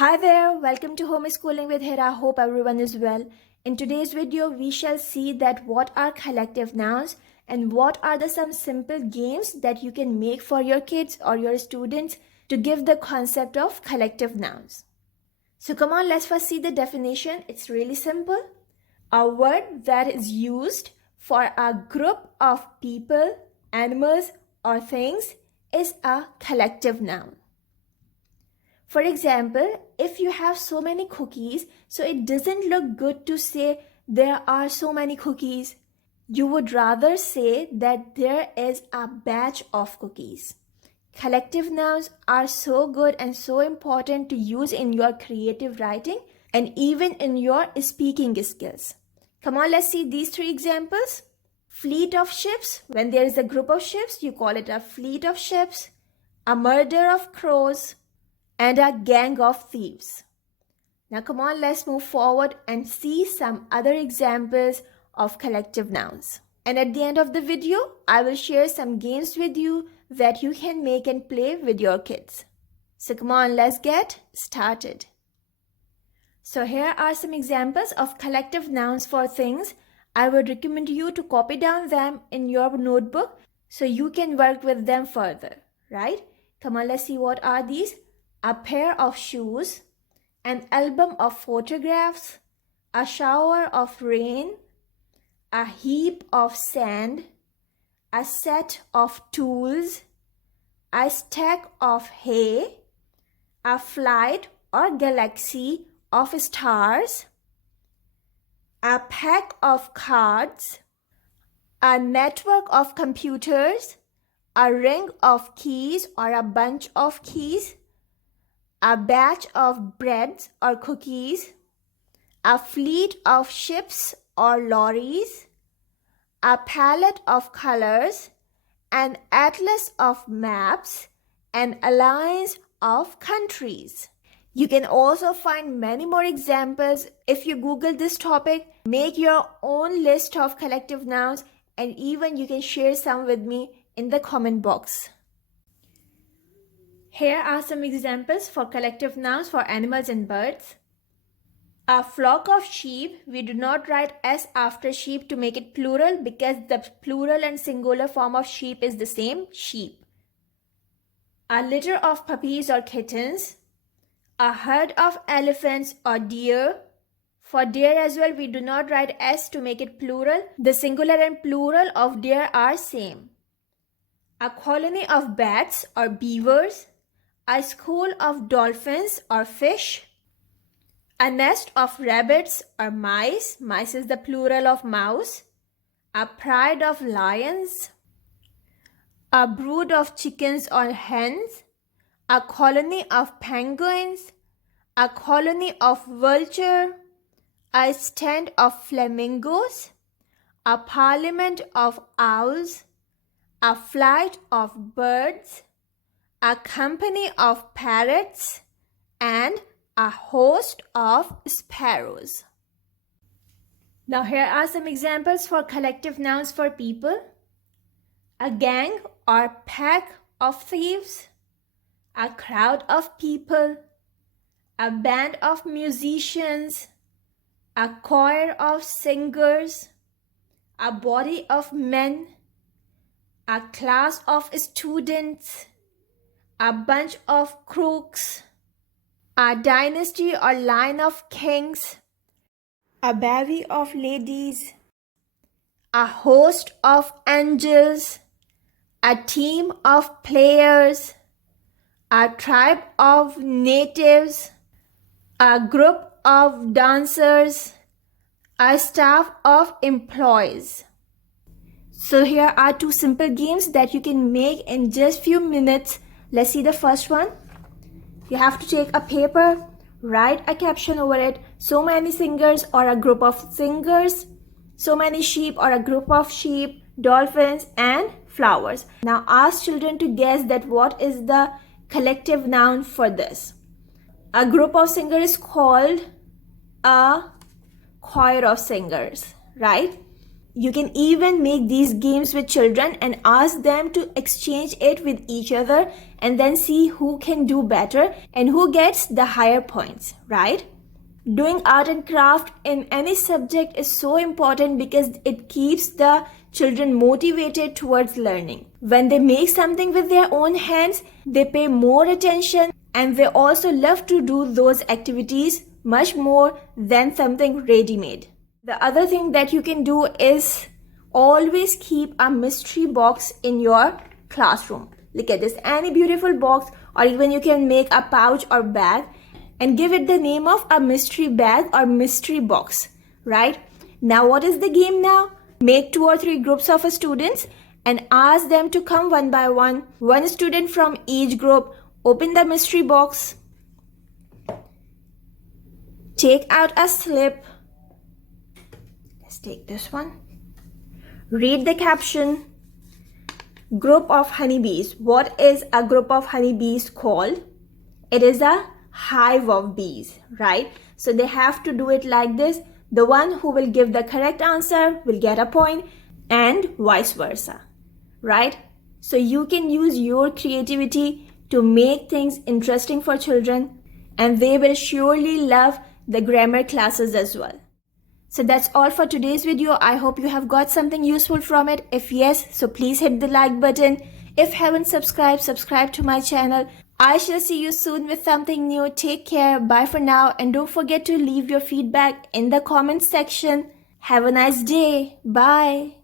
Hi there, welcome to Homeschooling with Hira. Hope everyone is well. In today's video, we shall see that what are collective nouns and what are some simple games that you can make for your kids or your students to give the concept of collective nouns. So come on, let's first see the definition. It's really simple. A word that is used for a group of people, animals, or things is a collective noun. For example, if you have so many cookies, so it doesn't look good to say there are so many cookies. You would rather say that there is a batch of cookies. Collective nouns are so good and so important to use in your creative writing and even in your speaking skills. Come on, let's see these three examples. Fleet of ships. When there is a group of ships, you call it a fleet of ships. A murder of crows. And a gang of thieves. Now come on, let's move forward and see some other examples of collective nouns. And at the end of the video, I will share some games with you that you can make and play with your kids. So come on, let's get started. So here are some examples of collective nouns for things. I would recommend you to copy down them in your notebook so you can work with them further, right? Come on, let's see what are these. A pair of shoes, an album of photographs, a shower of rain, a heap of sand, a set of tools, a stack of hay, a flight or galaxy of stars, a pack of cards, a network of computers, a ring of keys or a bunch of keys, a batch of breads or cookies, a fleet of ships or lorries, a palette of colors, an atlas of maps, an alliance of countries. You can also find many more examples if you Google this topic. Make your own list of collective nouns and even you can share some with me in the comment box. Here are some examples for collective nouns for animals and birds. A flock of sheep. We do not write S after sheep to make it plural because the plural and singular form of sheep is the same, sheep. A litter of puppies or kittens. A herd of elephants or deer. For deer as well, we do not write S to make it plural. The singular and plural of deer are same. A colony of bats or beavers. A school of dolphins or fish, a nest of rabbits or mice, mice is the plural of mouse, a pride of lions, a brood of chickens or hens, a colony of penguins, a colony of vulture, a stand of flamingos, a parliament of owls, a flight of birds, a company of parrots, and a host of sparrows. Now here are some examples for collective nouns for people. A gang or pack of thieves, a crowd of people, a band of musicians, a choir of singers, a body of men, a class of students, a bunch of crooks, a dynasty or line of kings, a bevy of ladies, a host of angels, a team of players, a tribe of natives, a group of dancers, a staff of employees. So here are two simple games that you can make in just few minutes. Let's see the first one. You have to take a paper, write a caption over it. So many singers or a group of singers. So many sheep or a group of sheep, dolphins and flowers. Now ask children to guess that what is the collective noun for this. A group of singers is called a choir of singers, right? You can even make these games with children and ask them to exchange it with each other and then see who can do better and who gets the higher points, right? Doing art and craft in any subject is so important because it keeps the children motivated towards learning. When they make something with their own hands, they pay more attention and they also love to do those activities much more than something ready-made. The other thing that you can do is always keep a mystery box in your classroom. Look at this, any beautiful box, or even you can make a pouch or bag and give it the name of a mystery bag or mystery box, right? Now what is the game now? Make 2 or 3 groups of students and ask them to come one by one. One student from each group, open the mystery box, take out a slip. Let's take this one. Read the caption. Group of honeybees. What is a group of honeybees called? It is a hive of bees, right? So they have to do it like this. The one who will give the correct answer will get a point and vice versa, right? So you can use your creativity to make things interesting for children and they will surely love the grammar classes as well. So that's all for today's video. I hope you have got something useful from it. If yes, so please hit the like button. If haven't subscribed, subscribe to my channel. I shall see you soon with something new. Take care. Bye for now. And don't forget to leave your feedback in the comments section. Have a nice day. Bye.